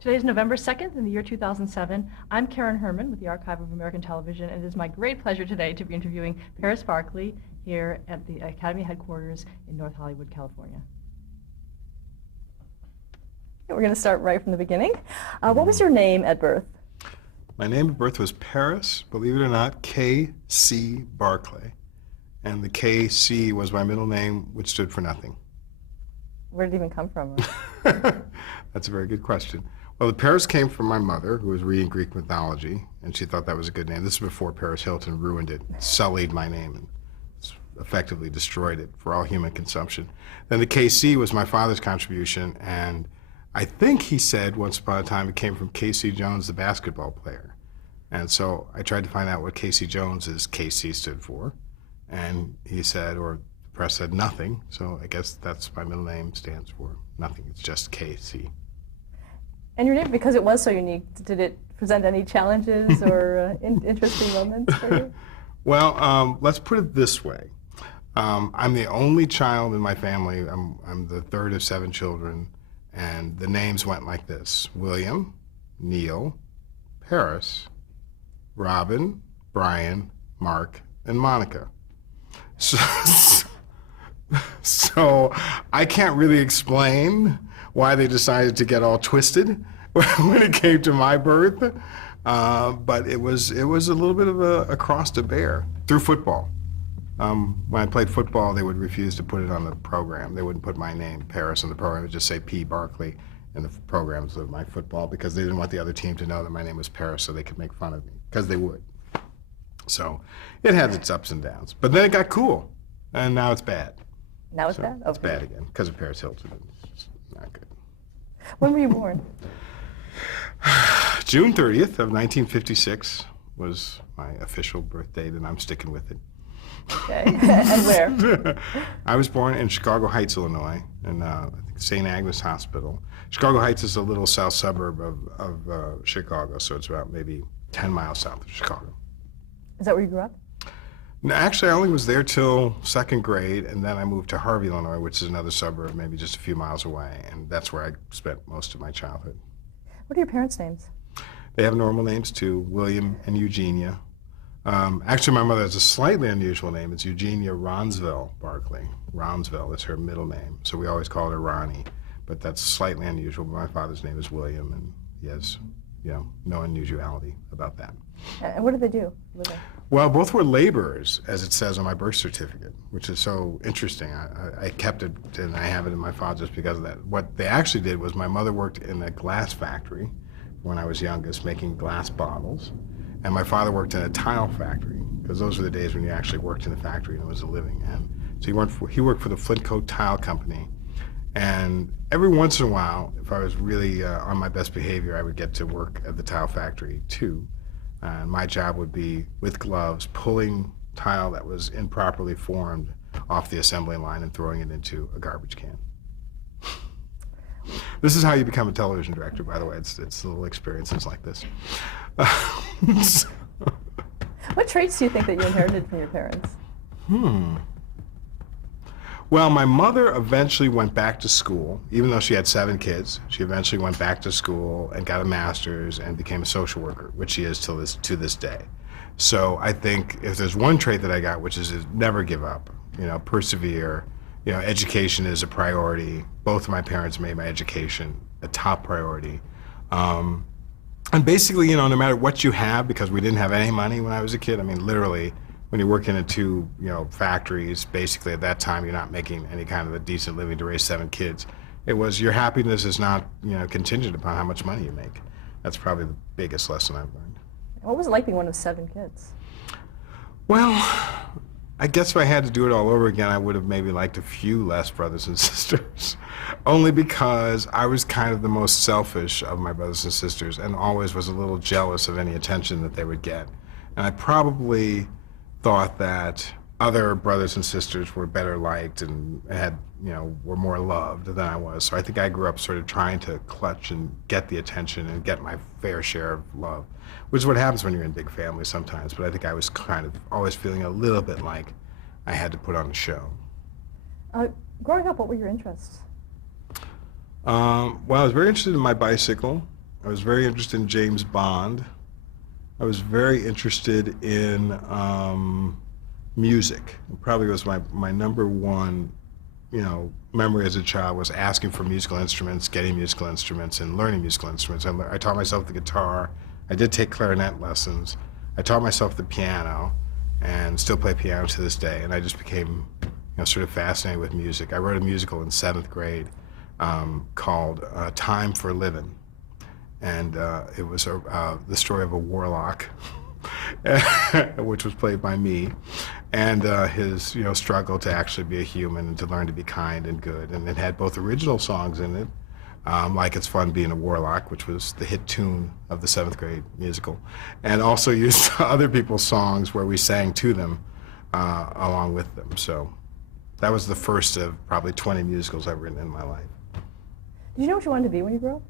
Today is November 2nd in the year 2007. I'm Karen Herman with the Archive of American Television, and it is my great pleasure today to be interviewing Paris Barclay here at the Academy headquarters in North Hollywood, California. We're going to start right from the beginning. What was your name at birth? My name at birth was Paris, believe it or not, K.C. Barclay. And the K.C. was my middle name, which stood for nothing. Where did it even come from? That's a very good question. Well, the Paris came from my mother, who was reading Greek mythology, and she thought that was a good name. This is before Paris Hilton ruined it, sullied my name, and effectively destroyed it for all human consumption. Then the K.C. was my father's contribution, and I think he said once upon a time it came from Casey Jones, the basketball player. And so I tried to find out what Casey Jones's K.C. stood for, and he said, or the press said, nothing. So I guess that's my middle name stands for nothing. It's just K.C. And your name, because it was so unique, did it present any challenges or interesting moments for you? Well, let's put it this way. I'm the only child in my family. I'm the third of 7 children, and the names went like this: William, Neil, Paris, Robin, Brian, Mark, and Monica. So I can't really explain why they decided to get all twisted when it came to my birth, but it was a little bit of a cross to bear through football. When I played football, they would refuse to put it on the program. They wouldn't put my name, Paris, on the program. It would just say P. Barclay in the programs of my football, because they didn't want the other team to know that my name was Paris, so they could make fun of me, because they would. So it had its ups and downs. But then it got cool, and now it's bad. Now it's bad? It's bad again, because of Paris Hilton. It's not good. When were you born? June 30th of 1956 was my official birth date, and I'm sticking with it. Okay, and where? I was born in Chicago Heights, Illinois, in St. Agnes Hospital. Chicago Heights is a little south suburb of Chicago, so it's about maybe 10 miles south of Chicago. Is that where you grew up? No, actually, I only was there till 2nd grade, and then I moved to Harvey, Illinois, which is another suburb, maybe just a few miles away, and that's where I spent most of my childhood. What are your parents' names? They have normal names too, William and Eugenia. Actually, my mother has a slightly unusual name. It's Eugenia Ronsville Barclay. Ronsville is her middle name, so we always call her Ronnie, but that's slightly unusual. My father's name is William, and he has, no unusuality about that. And what did they do? Well, both were laborers, as it says on my birth certificate, which is so interesting. I kept it, and I have it in my file just because of that. What they actually did was my mother worked in a glass factory when I was youngest, making glass bottles, and my father worked in a tile factory, because those were the days when you actually worked in the factory and it was a living. And so he worked for the Flintcoat Tile Company, and every once in a while, if I was really on my best behavior, I would get to work at the tile factory too. And my job would be, with gloves, pulling tile that was improperly formed off the assembly line and throwing it into a garbage can. This is how you become a television director, by the way. It's little experiences like this. What traits do you think that you inherited from your parents? Well, my mother eventually went back to school, even though she had 7 kids. She eventually went back to school and got a master's and became a social worker, which she is to this day. So I think if there's one trait that I got, which is never give up, persevere. Education is a priority. Both of my parents made my education a top priority. And basically, no matter what you have, because we didn't have any money when I was a kid, I mean, literally, when you're working in 2, factories, basically at that time, you're not making any kind of a decent living to raise 7 kids. It was your happiness is not, contingent upon how much money you make. That's probably the biggest lesson I've learned. What was it like being one of 7 kids? Well, I guess if I had to do it all over again, I would have maybe liked a few less brothers and sisters. Only because I was kind of the most selfish of my brothers and sisters, and always was a little jealous of any attention that they would get. And I probably thought that other brothers and sisters were better liked and had, were more loved than I was. So I think I grew up sort of trying to clutch and get the attention and get my fair share of love, which is what happens when you're in big families sometimes. But I think I was kind of always feeling a little bit like I had to put on a show. Growing up, what were your interests? Well, I was very interested in my bicycle. I was very interested in James Bond. I was very interested in music. It probably was my number one, memory as a child was asking for musical instruments, getting musical instruments, and learning musical instruments. I taught myself the guitar. I did take clarinet lessons. I taught myself the piano, and still play piano to this day. And I just became, sort of fascinated with music. I wrote a musical in 7th grade called Time for Living. And it was the story of a warlock, which was played by me, and his struggle to actually be a human and to learn to be kind and good. And it had both original songs in it, like It's Fun Being a Warlock, which was the hit tune of the 7th grade musical, and also used other people's songs where we sang to them along with them. So that was the first of probably 20 musicals I've written in my life. Did you know what you wanted to be when you grew up?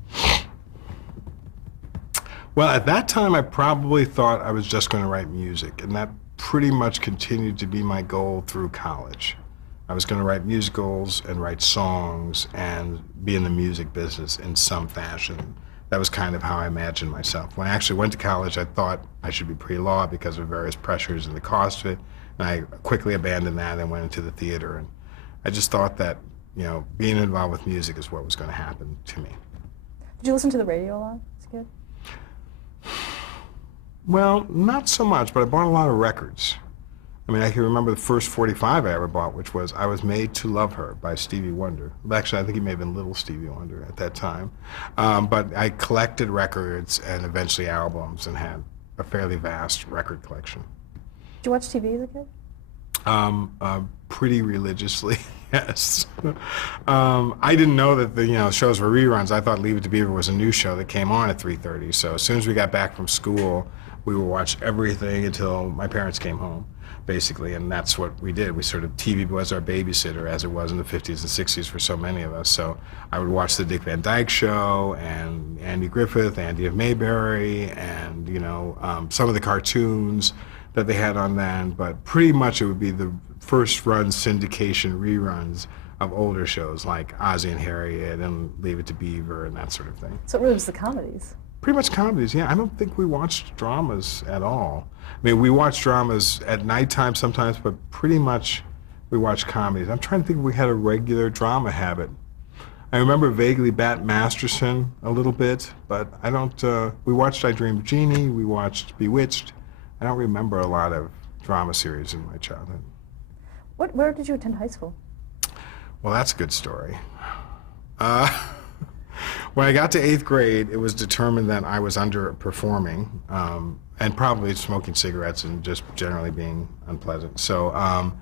Well, at that time, I probably thought I was just going to write music, and that pretty much continued to be my goal through college. I was going to write musicals and write songs and be in the music business in some fashion. That was kind of how I imagined myself. When I actually went to college, I thought I should be pre-law because of various pressures and the cost of it, and I quickly abandoned that and went into the theater. And I just thought that, being involved with music is what was going to happen to me. Did you listen to the radio a lot as a kid? Well, not so much, but I bought a lot of records. I mean, I can remember the first 45 I ever bought, which was I Was Made to Love Her by Stevie Wonder. Actually, I think he may have been Little Stevie Wonder at that time. But I collected records and eventually albums and had a fairly vast record collection. Did you watch TV as a kid? Pretty religiously, yes. I didn't know that the shows were reruns. I thought Leave It to Beaver was a new show that came on at 3:30. So as soon as we got back from school, we would watch everything until my parents came home, basically, and that's what we did. We sort of, TV was our babysitter, as it was in the 50s and 60s for so many of us. So I would watch the Dick Van Dyke Show and Andy Griffith, Andy of Mayberry, and some of the cartoons that they had on then. But pretty much it would be the first run syndication reruns of older shows like Ozzie and Harriet and Leave It to Beaver and that sort of thing. So it really was the comedies. Pretty much comedies, yeah. I don't think we watched dramas at all. I mean, we watched dramas at nighttime sometimes, but pretty much we watched comedies. I'm trying to think if we had a regular drama habit. I remember vaguely Bat Masterson a little bit, but I don't, we watched I Dream of Jeannie, we watched Bewitched. I don't remember a lot of drama series in my childhood. Where did you attend high school? Well, that's a good story. When I got to 8th grade, it was determined that I was underperforming and probably smoking cigarettes and just generally being unpleasant. So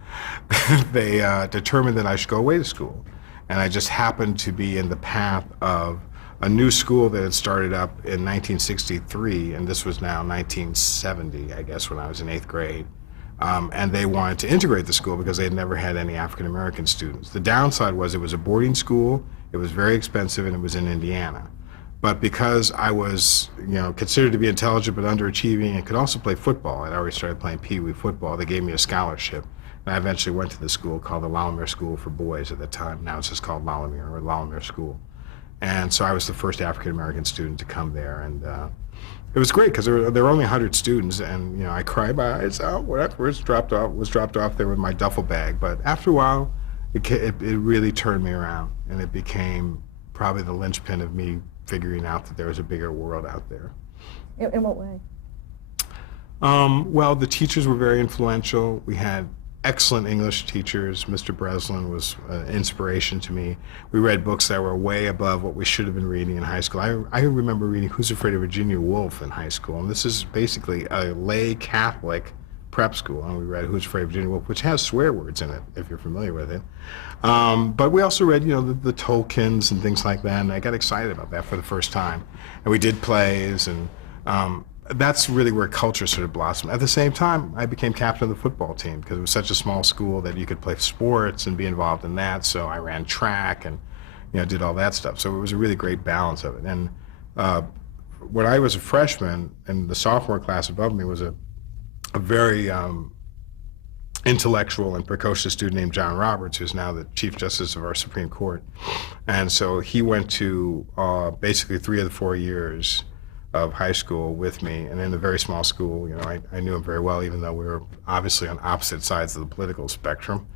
they determined that I should go away to school. And I just happened to be in the path of a new school that had started up in 1963, and this was now 1970, I guess, when I was in 8th grade. And they wanted to integrate the school because they had never had any African American students. The downside was it was a boarding school, it was very expensive, and it was in Indiana. But because I was, considered to be intelligent but underachieving and could also play football, I'd already started playing Pee Wee football, they gave me a scholarship. And I eventually went to the school called the Lalomere School for Boys at the time. Now it's just called Lalomere or Lalomere School. And so I was the first African American student to come there, and it was great because there were only 100 students, and I cried my eyes out. Whatever was dropped off there with my duffel bag. But after a while, it really turned me around, and it became probably the linchpin of me figuring out that there was a bigger world out there. In what way? Well, the teachers were very influential. We had excellent English teachers. Mr. Breslin was an inspiration to me. We read books that were way above what we should have been reading in high school. I remember reading Who's Afraid of Virginia Woolf in high school, and this is basically a lay Catholic prep school, and we read Who's Afraid of Virginia Woolf, which has swear words in it, if you're familiar with it. But we also read, the Tolkiens and things like that, and I got excited about that for the first time. And we did plays, and that's really where culture sort of blossomed. At the same time, I became captain of the football team because it was such a small school that you could play sports and be involved in that. So I ran track and did all that stuff. So it was a really great balance of it. And when I was a freshman, and the sophomore class above me was a very intellectual and precocious student named John Roberts, who's now the Chief Justice of our Supreme Court. And so he went to basically 3 of the 4 years of high school with me, and in a very small school. I knew him very well, even though we were obviously on opposite sides of the political spectrum.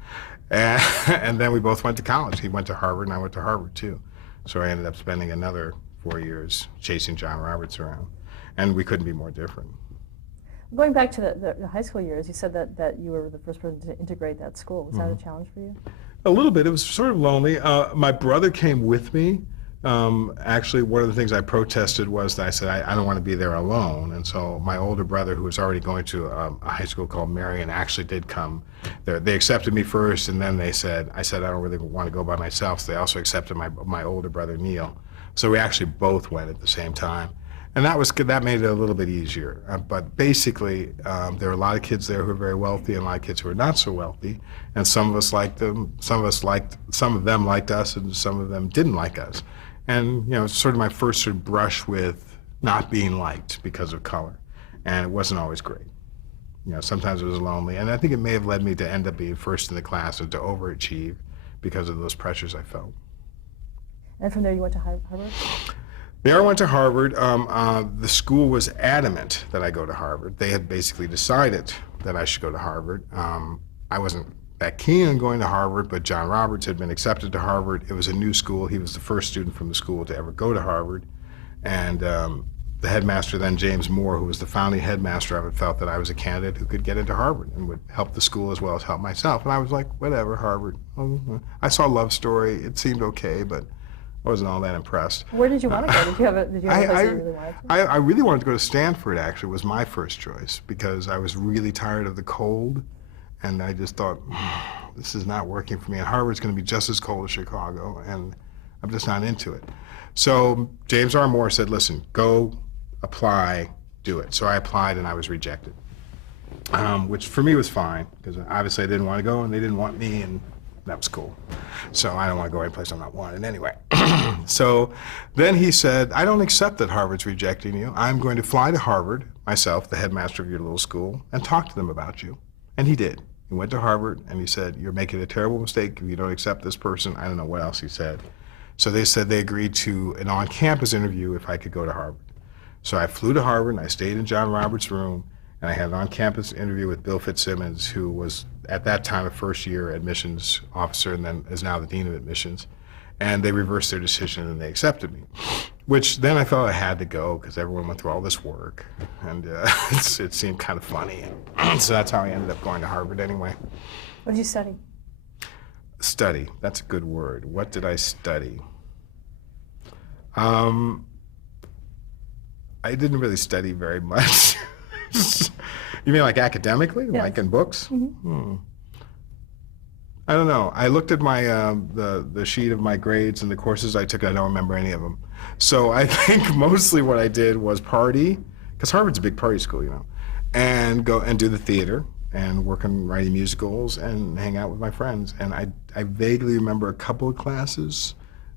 And then we both went to college. He went to Harvard, and I went to Harvard too. So I ended up spending another 4 years chasing John Roberts around, and we couldn't be more different. Going back to the high school years, you said that you were the first person to integrate that school. Was that a challenge for you? A little bit. It was sort of lonely. My brother came with me. Actually, one of the things I protested was that I said I don't want to be there alone. And so my older brother, who was already going to a high school called Marion, actually did come there. They accepted me first, and then I said I don't really want to go by myself. So they also accepted my older brother, Neil. So we actually both went at the same time. And that made it a little bit easier. But basically, there were a lot of kids there who were very wealthy and a lot of kids who were not so wealthy. And some of us liked them, some of them liked us, and some of them didn't like us. And it's sort of my first sort of brush with not being liked because of color. And it wasn't always great. Sometimes it was lonely. And I think it may have led me to end up being first in the class and to overachieve because of those pressures I felt. And from there you went to Harvard? There I went to Harvard. The school was adamant that I go to Harvard. They had basically decided that I should go to Harvard. I wasn't that keen on going to Harvard, but John Roberts had been accepted to Harvard. It was a new school. He was the first student from the school to ever go to Harvard. And the headmaster then, James Moore, who was the founding headmaster of it, felt that I was a candidate who could get into Harvard and would help the school as well as help myself. And I was like, whatever, Harvard. I saw Love Story. It seemed okay, but I wasn't all that impressed. Where did you want to go? Did you have a place that you really wanted to? I really wanted to go to Stanford, actually, was my first choice, because I was really tired of the cold, and I just thought, this is not working for me, and Harvard's going to be just as cold as Chicago, and I'm just not into it. So James R. Moore said, listen, go, apply, do it. So I applied, and I was rejected, which for me was fine, because obviously I didn't want to go, and they didn't want me, and that was cool. So I don't want to go any place I'm not wanted anyway. So then he said, I don't accept that Harvard's rejecting you. I'm going to fly to Harvard, myself, the headmaster of your little school, and talk to them about you. And he did. He went to Harvard, and he said, you're making a terrible mistake if you don't accept this person. I don't know what else he said. So they said they agreed to an on-campus interview if I could go to Harvard. So I flew to Harvard, and I stayed in John Roberts' room, and I had an on-campus interview with Bill Fitzsimmons, who was at that time a first-year admissions officer and then is now the dean of admissions. And they reversed their decision and they accepted me, which then I felt I had to go because everyone went through all this work, and it seemed kind of funny. So that's how I ended up going to Harvard anyway. What did you study? Study, that's a good word. What did I study? I didn't really study very much. You mean like academically, yes. like in books? Mm-hmm. I don't know. I looked at my the sheet of my grades and the courses I took. I don't remember any of them. So I think mostly what I did was party, because Harvard's a big party school, and go and do the theater and work on writing musicals and hang out with my friends. And I vaguely remember a couple of classes,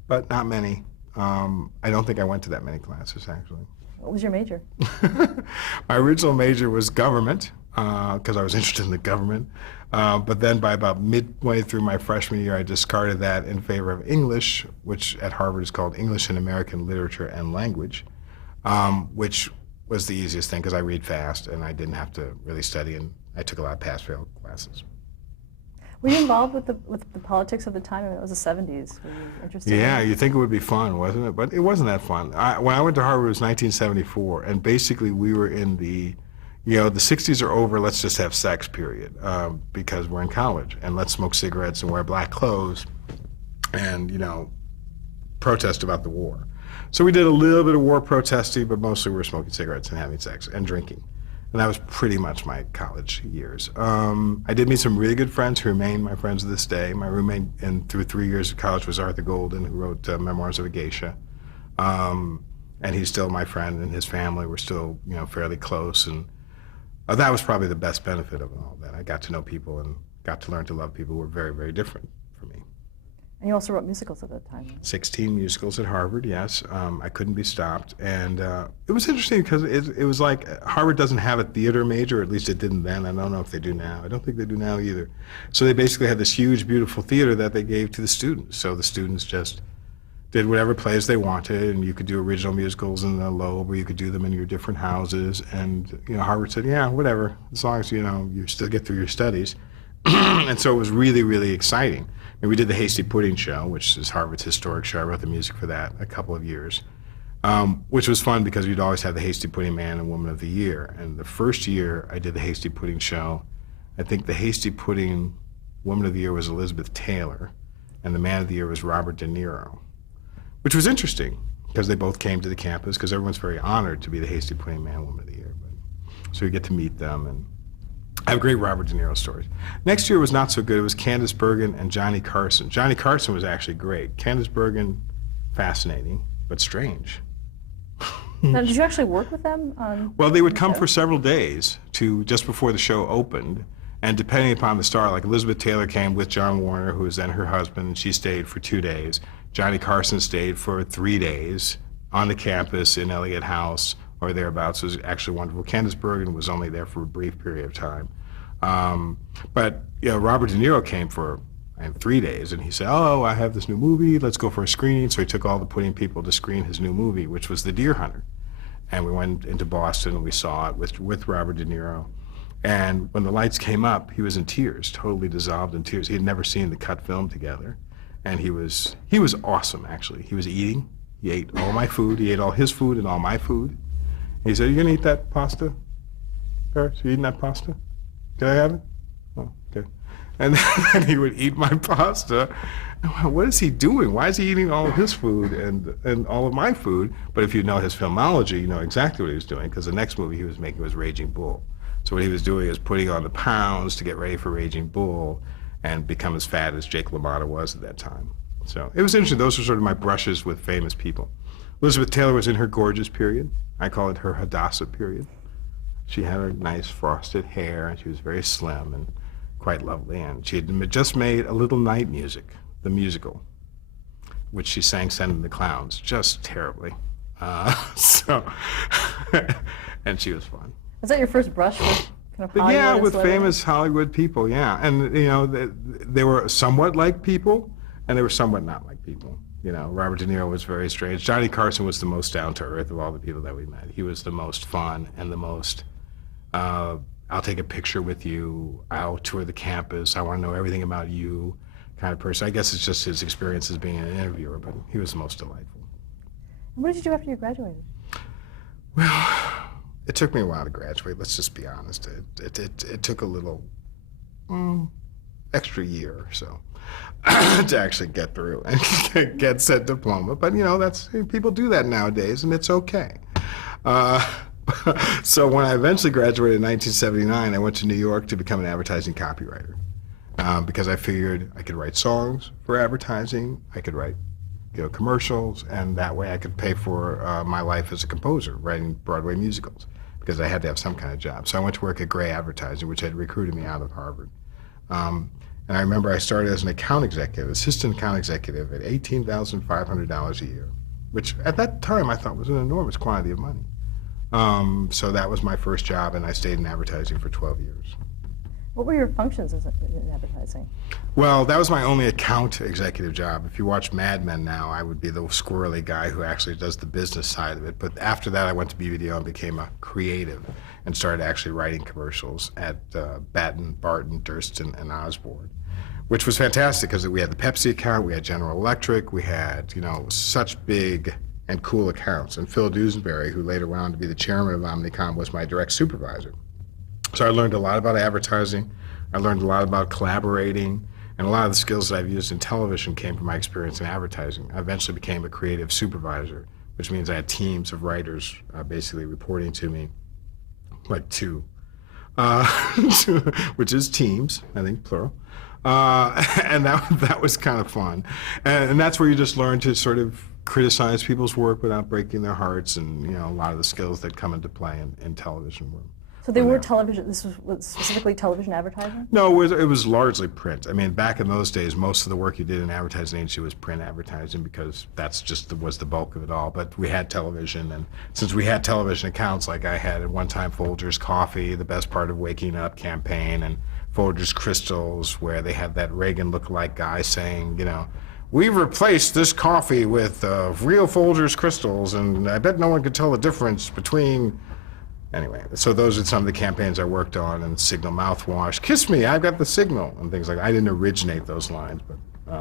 but not many. I don't think I went to that many classes, actually. What was your major? My original major was government, because I was interested in the government. But then by about midway through my freshman year, I discarded that in favor of English, which at Harvard is called English and American Literature and Language, which was the easiest thing because I read fast and I didn't have to really study, and I took a lot of pass-fail classes. Were you involved with the politics of the time? I mean, it was the 70s. Were you interested Yeah, in it? you'd think it would be fun, wasn't it? But it wasn't that fun. When I went to Harvard, it was 1974, and basically we were in the 60s are over, let's just have sex, period, because we're in college, and let's smoke cigarettes and wear black clothes and, protest about the war. So we did a little bit of war protesting, but mostly we were smoking cigarettes and having sex and drinking. And that was pretty much my college years. I did meet some really good friends who remain my friends to this day. My roommate through 3 years of college was Arthur Golden, who wrote Memoirs of a Geisha. And he's still my friend, and his family were still, fairly close. And that was probably the best benefit of all that. I got to know people and got to learn to love people who were very, very different from me. And you also wrote musicals at that time. 16 musicals at Harvard, yes. I couldn't be stopped. And it was interesting because it was like Harvard doesn't have a theater major, or at least it didn't then. I don't know if they do now. I don't think they do now either. So they basically had this huge, beautiful theater that they gave to the students. So the students just did whatever plays they wanted, and you could do original musicals in the Loeb, or you could do them in your different houses. And Harvard said, yeah, whatever, as long as you still get through your studies. And so it was really, really exciting. And we did the Hasty Pudding Show, which is Harvard's historic show. I wrote the music for that a couple of years, which was fun because we'd always have the Hasty Pudding Man and Woman of the Year. And the first year I did the Hasty Pudding Show, I think the Hasty Pudding Woman of the Year was Elizabeth Taylor, and the Man of the Year was Robert De Niro, which was interesting because they both came to the campus because everyone's very honored to be the Hasty Pudding Man, Woman of the Year. So you get to meet them, and I have great Robert De Niro stories. Next year was not so good. It was Candice Bergen and Johnny Carson. Johnny Carson was actually great. Candice Bergen, fascinating, but strange. Now, did you actually work with them on? Well, they would come for several days to just before the show opened, and depending upon the star, like Elizabeth Taylor came with John Warner, who was then her husband, and she stayed for 2 days. Johnny Carson stayed for 3 days on the campus in Eliot House or thereabouts. It was actually wonderful. Candice Bergen was only there for a brief period of time. But Robert De Niro came for 3 days, and he said, oh, I have this new movie, let's go for a screening. So he took all the Pudding people to screen his new movie, which was The Deer Hunter. And we went into Boston, and we saw it with Robert De Niro. And when the lights came up, he was in tears, totally dissolved in tears. He had never seen the cut film together. And he was awesome, actually. He was eating. He ate all my food. He ate all his food and all my food. And he said, are you going to eat that pasta, Paris? You eating that pasta? Can I have it? Oh, okay. And then he would eat my pasta. And I went, what is he doing? Why is he eating all of his food and all of my food? But if you know his filmology, you know exactly what he was doing, because the next movie he was making was Raging Bull. So what he was doing is putting on the pounds to get ready for Raging Bull and become as fat as Jake LaMotta was at that time. So it was interesting. Those were sort of my brushes with famous people. Elizabeth Taylor was in her gorgeous period. I call it her Hadassah period. She had her nice frosted hair, and she was very slim and quite lovely. And she had just made A Little Night Music, the musical, which she sang Sending the Clowns, just terribly. And she was fun. Was that your first brush with kind of Hollywood? Yeah, with famous Hollywood people, yeah. And, they were somewhat like people, and they were somewhat not like people. Robert De Niro was very strange. Johnny Carson was the most down-to-earth of all the people that we met. He was the most fun and the most, I'll take a picture with you, I'll tour the campus, I want to know everything about you kind of person. I guess it's just his experience as being an interviewer, but he was the most delightful. And what did you do after you graduated? Well, it took me a while to graduate, let's just be honest. It took a little extra year or so to actually get through and get said diploma. But people do that nowadays, and it's okay. So when I eventually graduated in 1979, I went to New York to become an advertising copywriter because I figured I could write songs for advertising, I could write commercials, and that way I could pay for my life as a composer, writing Broadway musicals, because I had to have some kind of job. So I went to work at Gray Advertising, which had recruited me out of Harvard. And I remember I started as an account executive, assistant account executive, at $18,500 a year, which at that time I thought was an enormous quantity of money. So that was my first job, and I stayed in advertising for 12 years. What were your functions in advertising? Well, that was my only account executive job. If you watch Mad Men now, I would be the squirrely guy who actually does the business side of it. But after that, I went to BBDO and became a creative and started actually writing commercials at Batten, Barton, Durston, and Osborne, which was fantastic because we had the Pepsi account, we had General Electric, we had, such big and cool accounts. And Phil Duesenberry, who later went on to be the chairman of Omnicom, was my direct supervisor. So I learned a lot about advertising, I learned a lot about collaborating, and a lot of the skills that I've used in television came from my experience in advertising. I eventually became a creative supervisor, which means I had teams of writers basically reporting to me, like two, which is teams, I think, plural. And that was kind of fun. And that's where you just learn to sort of criticize people's work without breaking their hearts, and a lot of the skills that come into play in television work. So they were television, this was specifically television advertising? No, it was largely print. I mean, back in those days, most of the work you did in an advertising agency was print advertising because that's just was the bulk of it all. But we had television, and since we had television accounts, like I had at one time Folgers Coffee, the best part of waking up campaign, and Folgers Crystals, where they had that Reagan lookalike guy saying, you know, we've replaced this coffee with real Folgers Crystals, and I bet no one could tell the difference between. Anyway, so those are some of the campaigns I worked on, and Signal mouthwash, kiss me, I've got the signal, and things like that. I didn't originate those lines, but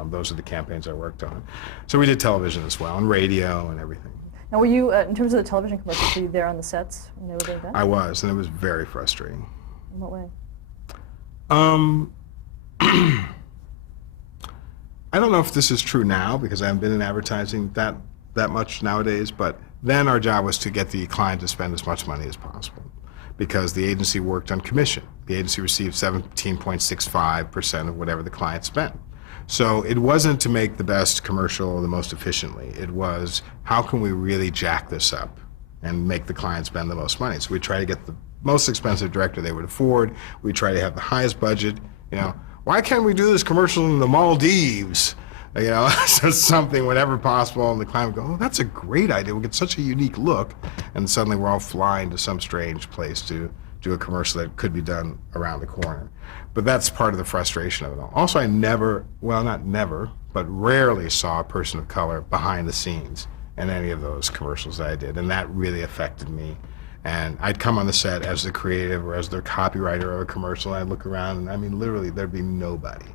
those are the campaigns I worked on. So we did television as well, and radio and everything. Now were you, in terms of the television commercials, were you there on the sets when they were doing that? I was, and it was very frustrating. In what way? I don't know if this is true now, because I haven't been in advertising that much nowadays, but then our job was to get the client to spend as much money as possible, because the agency worked on commission. The agency received 17.65% of whatever the client spent. So it wasn't to make the best commercial the most efficiently. It was, how can we really jack this up and make the client spend the most money? So we try to get the most expensive director they would afford. We try to have the highest budget. You know, why can't we do this commercial in the Maldives? You know, so something, whenever possible, and the client would go, oh, that's a great idea. We'll get such a unique look. And suddenly we're all flying to some strange place to do a commercial that could be done around the corner. But that's part of the frustration of it all. Also, I never, well, not never, but rarely saw a person of color behind the scenes in any of those commercials that I did. And that really affected me. And I'd come on the set as the creative or as the copywriter of a commercial, and I'd look around, and I mean, literally, there'd be nobody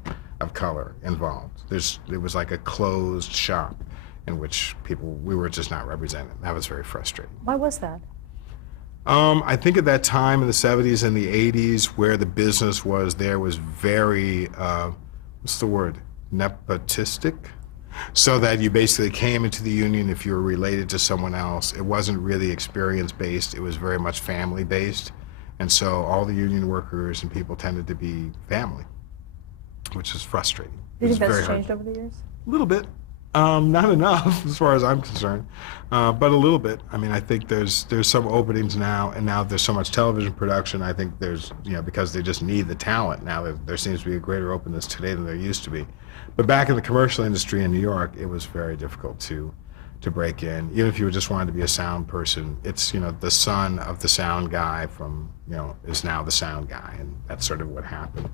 of color involved. It was like a closed shop in which we were just not represented. That was very frustrating. Why was that? I think at that time in the 70s and the 80s, where the business was, there was very, what's the word, nepotistic? So that you basically came into the union if you were related to someone else. It wasn't really experience-based, it was very much family-based. And so all the union workers and people tended to be family, which is frustrating. Do you think that's changed over the years? A little bit. Not enough, as far as I'm concerned, but a little bit. I mean, I think there's some openings now, and now there's so much television production. I think there's, you know, because they just need the talent now. There seems to be a greater openness today than there used to be. But back in the commercial industry in New York, it was very difficult to break in. Even if you just wanted to be a sound person, it's, you know, the son of the sound guy from, you know, is now the sound guy, and that's sort of what happened.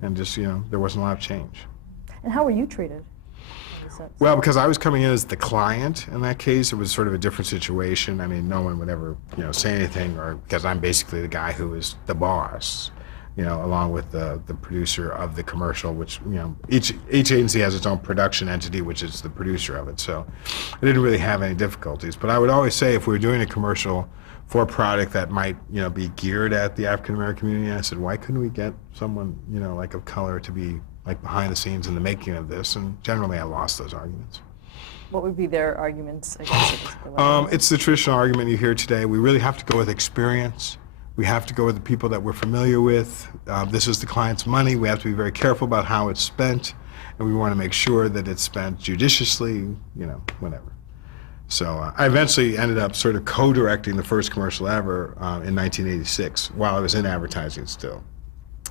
And just, you know, there wasn't a lot of change. And how were you treated? Well, because I was coming in as the client in that case, it was sort of a different situation. I mean, no one would ever, you know, say anything, or because I'm basically the guy who is the boss, you know, along with the producer of the commercial, which, you know, each agency has its own production entity, which is the producer of it. So I didn't really have any difficulties. But I would always say, if we were doing a commercial for a product that might, you know, be geared at the African American community, I said, why couldn't we get someone, you know, like of color to be like behind the scenes in the making of this? And generally I lost those arguments. What would be their arguments against it? It's the traditional argument you hear today. We really have to go with experience. We have to go with the people that we're familiar with. This is the client's money. We have to be very careful about how it's spent, and we want to make sure that it's spent judiciously, you know, whatever. So I eventually ended up sort of co-directing the first commercial ever in 1986 while I was in advertising still.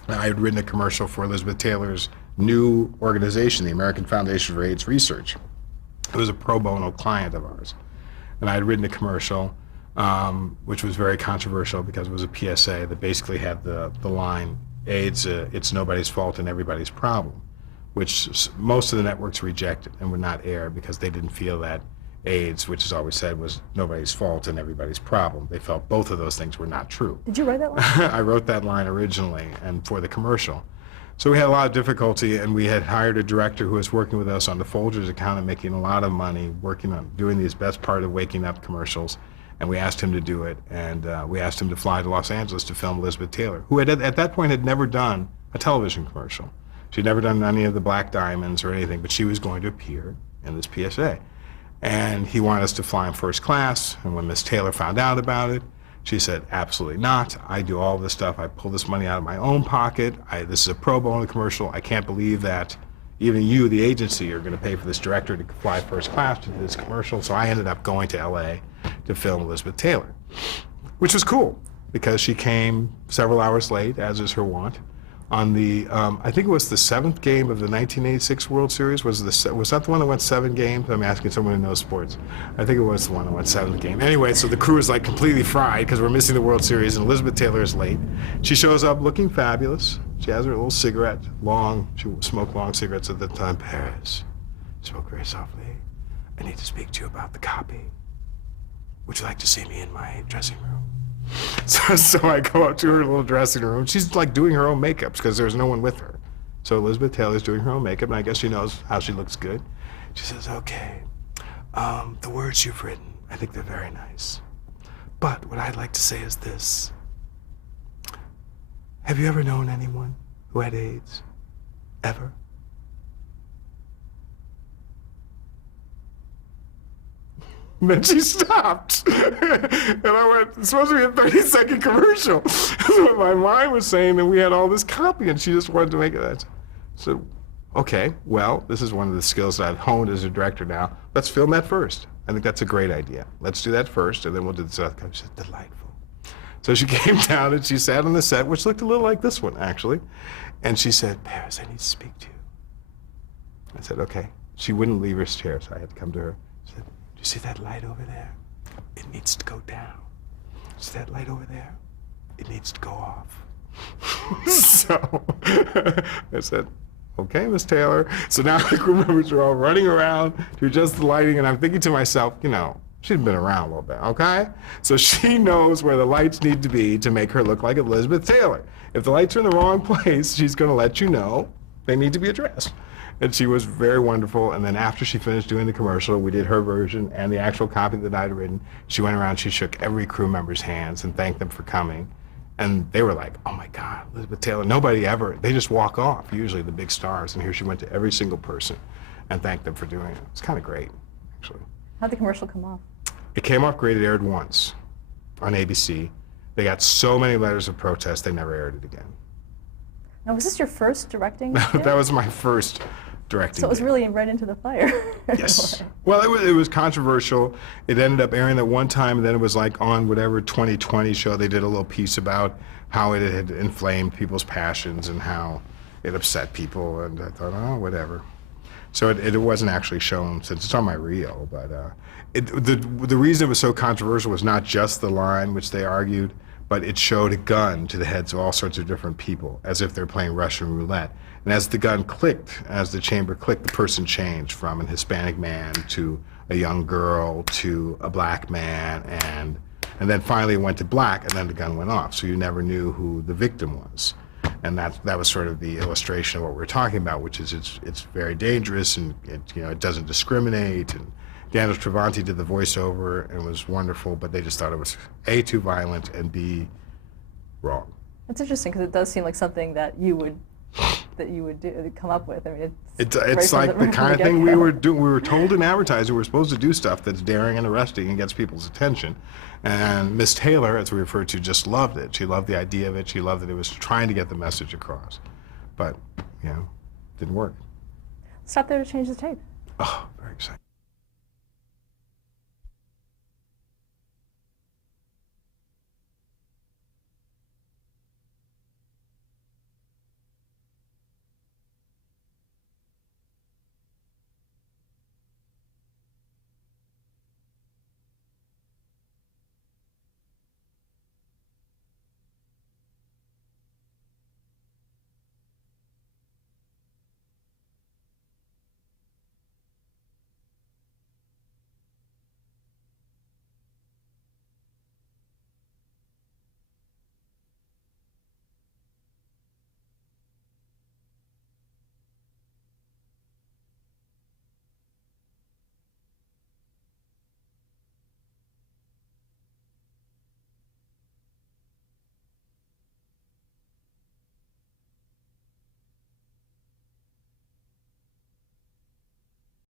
I had written a commercial for Elizabeth Taylor's new organization, the American Foundation for AIDS Research. It was a pro bono client of ours. And I had written a commercial, which was very controversial because it was a PSA that basically had the line, AIDS, it's nobody's fault and everybody's problem, which most of the networks rejected and would not air because they didn't feel that AIDS, which is always said, was nobody's fault and everybody's problem. They felt both of those things were not true. Did you write that line? I wrote that line originally and for the commercial. So we had a lot of difficulty, and we had hired a director who was working with us on the Folgers account and making a lot of money working on doing these best part of waking up commercials. And we asked him to do it, and we asked him to fly to Los Angeles to film Elizabeth Taylor, who had, at that point had never done a television commercial. She'd never done any of the Black Diamonds or anything, but she was going to appear in this PSA. And he wanted us to fly in first class, and when Miss Taylor found out about it, she said, absolutely not. I do all this stuff. I pull this money out of my own pocket. This is a pro bono commercial. I can't believe that even you, the agency, are going to pay for this director to fly first class to do this commercial. So I ended up going to LA to film Elizabeth Taylor, which was cool. because she came several hours late, as is her wont, on the, I think it was the 7th game of the 1986 World Series. Was that the one that went 7 games? I'm asking someone who knows sports. I think it was the one that went 7th game. Anyway, so the crew is like completely fried because we're missing the World Series, and Elizabeth Taylor is late. She shows up looking fabulous. She has her little cigarette, she smoked long cigarettes at the time. Paris, spoke very softly. I need to speak to you about the copy. Would you like to see me in my dressing room? So I go up to her little dressing room. She's like doing her own makeup because there's no one with her. So Elizabeth Taylor's doing her own makeup, and I guess she knows how she looks good. She says, okay, the words you've written, I think they're very nice. But what I'd like to say is this. Have you ever known anyone who had AIDS? Ever? And then she stopped. And I went, it's supposed to be a 30-second commercial. So my mind was saying that we had all this copy, and she just wanted to make it. So, okay, well, this is one of the skills that I've honed as a director now. Let's film that first. I think that's a great idea. Let's do that first, and then we'll do the South Coast. She said, delightful. So she came down, and she sat on the set, which looked a little like this one, actually. And she said, Paris, I need to speak to you. I said, okay. She wouldn't leave her chair, so I had to come to her. She said, you see that light over there? It needs to go down. See that light over there? It needs to go off. So I said, okay, Miss Taylor. So now the crew members are all running around to adjust the lighting, and I'm thinking to myself, you know, she's been around a little bit, okay? So she knows where the lights need to be to make her look like Elizabeth Taylor. If the lights are in the wrong place, she's gonna let you know they need to be addressed. And she was very wonderful. And then after she finished doing the commercial, we did her version and the actual copy that I'd written. She went around, she shook every crew member's hands and thanked them for coming. And they were like, oh my God, Elizabeth Taylor, nobody ever, they just walk off, usually the big stars. And here she went to every single person and thanked them for doing it. It's kind of great, actually. How'd the commercial come off? It came off great. It aired once on ABC. They got so many letters of protest, they never aired it again. Now, was this your first directing? That was my first directing. So it was gig. really right into the fire. Yes. Well, it was controversial. It ended up airing at one time, and then it was like on whatever 2020 show, they did a little piece about how it had inflamed people's passions and how it upset people, and I thought, oh, whatever. So it wasn't actually shown since it's on my reel, but the reason it was so controversial was not just the line, which they argued, but it showed a gun to the heads of all sorts of different people, as if they're playing Russian roulette. And as the gun clicked, as the chamber clicked, the person changed from an Hispanic man to a young girl to a black man, and then finally it went to black, and then the gun went off. So you never knew who the victim was. And that was sort of the illustration of what we're talking about, which is it's very dangerous, and it doesn't discriminate. And Daniel Travanti did the voiceover, and it was wonderful, but they just thought it was A, too violent, and B, wrong. That's interesting, because it does seem like something that you would come up with. I mean, it's like the kind of thing we were told in advertising we're supposed to do stuff that's daring and arresting and gets people's attention. And Miss Taylor, as we refer to, just loved it. She loved the idea of it. She loved that it was trying to get the message across. But, didn't work. Stop there to change the tape. Oh, very exciting.